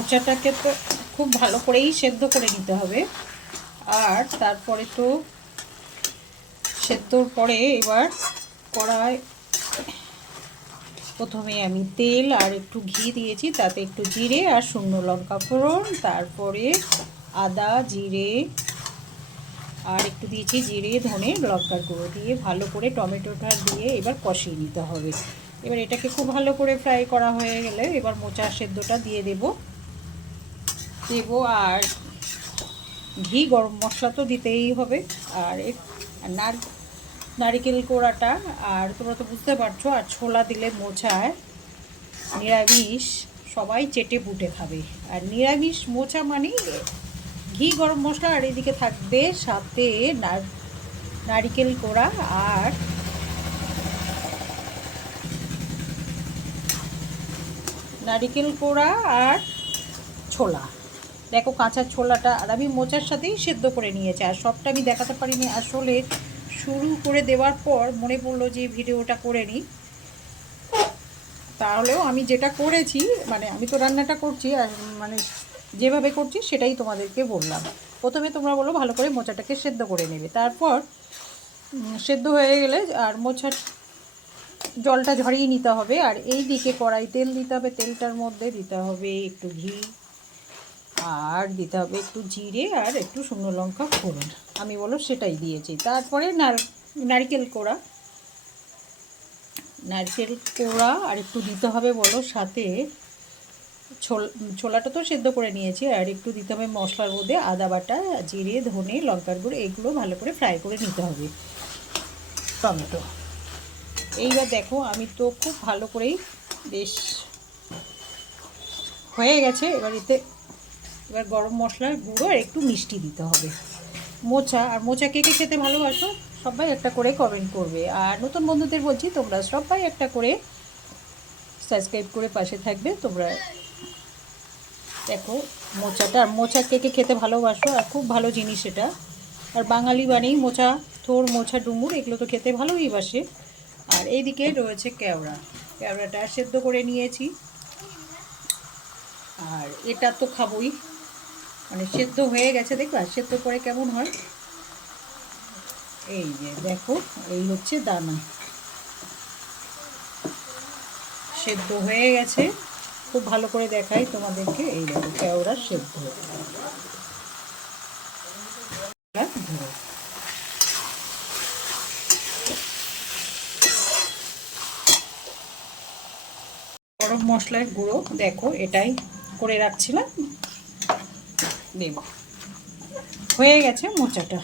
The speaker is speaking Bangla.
মোচাটাকে তো খুব ভালো করেই সেদ্ধ করে নিতে হবে। আর তারপরে তো সেদ্ধর পরে এবার কড়াই প্রথমে আমি তেল আর একটু ঘি দিয়েছি, তাতে একটু জিরে আর শুকনো লঙ্কা ফোড়ন, তারপরে আদা জিরে আর একটু দিয়েছি জিরে ধনে লঙ্কার গুঁড়ো দিয়ে ভালো করে টমেটোটা দিয়ে এবার কষিয়ে নিতে হবে। এবার এটাকে খুব ভালো করে ফ্রাই করা হয়ে গেলে এবার মোচা সেদ্ধটা দিয়ে দেব। আর ঘি গরম মশলা তো দিতেই হবে। আর নারকেল কোড়াটা, আর তোমরা তো বুঝতে পারছো, আর ছোলা দিলে মোচায় নিরামিষ সবাই চেটে পুটে খাবে। আর নিরামিষ মোচা মানে ঘি গরম মশলা, আর এদিকে থাকবে সাথে নারকেল কোড়া আর ছোলা। দেখো কাঁচা ছোলাটা, আর আমি মোচার সাথেই সেদ্ধ করে নিয়েছি। আর সবটা আমি দেখাতে পারিনি আসলে, শুরু করে দেওয়ার পর মনে পড়লো যে ভিডিওটা করে নিই। তাহলেও আমি যেটা করেছি, মানে আমি তো রান্নাটা করছি, আর মানে যেভাবে করছি সেটাই তোমাদেরকে বললাম। প্রথমে তোমরা বলো ভালো করে মোচাটাকে সেদ্ধ করে নেবে, তারপর সেদ্ধ হয়ে গেলে আর মোচার জলটা ঝরিয়ে নিতে হবে। আর এই দিকে কড়াই তেল দিতে হবে, তেলটার মধ্যে দিতে হবে একটু ঘি আর দিতে হবে একটু জিরে আর একটু শুকনো লঙ্কা ফোড়ন। আমি বলো সেটাই দিয়েছি। তারপরে নারকেল কোড়া আর একটু দিতে হবে বলো, সাথে ছোলাটা তো সেদ্ধ করে নিয়েছি। আর একটু দিতে হবে মশলার মধ্যে আদা বাটা জিরে ধনে লঙ্কার গুঁড়ো, এগুলো ভালো করে ফ্রাই করে নিতে হবে। টমেটো এইবার দেখো আমি তো খুব ভালো করেই বেশ হয়ে গেছে। এবার গরম মশলার গুঁড়ো আর একটু মিষ্টি দিতে হবে। মোচা কে কে খেতে ভালোবাসো সবাই একটা করে কমেন্ট করবে। আর নতুন বন্ধুদের বলছি তোমরা সবাই একটা করে সাবস্ক্রাইব করে পাশে থাকবে। তোমরা দেখো মোচা কে কে খেতে ভালোবাসো, আর খুব ভালো জিনিস এটা। আর বাঙালি বানেই মোচা থোর মোচা ডুমুর এগুলো তো খেতে ভালোই বাসে। আর এইদিকে রয়েছে কেওড়াটা সেদ্ধ করে নিয়েছি। আর এটা তো খাবোই, মানে সেদ্ধ হয়ে গেছে, দেখবা সেদ্ধ করে কেমন হয়। এই যে দেখো এই হচ্ছে দানা, সেদ্ধ হয়ে গেছে। খুব ভালো করে দেখাই তোমাদেরকে, এই দেখো কেওড়া সেদ্ধ। গরম মশলার গুঁড়ো দেখো এটাই করে রাখছিলাম, দেব। হয়ে গেছে মোচাটা।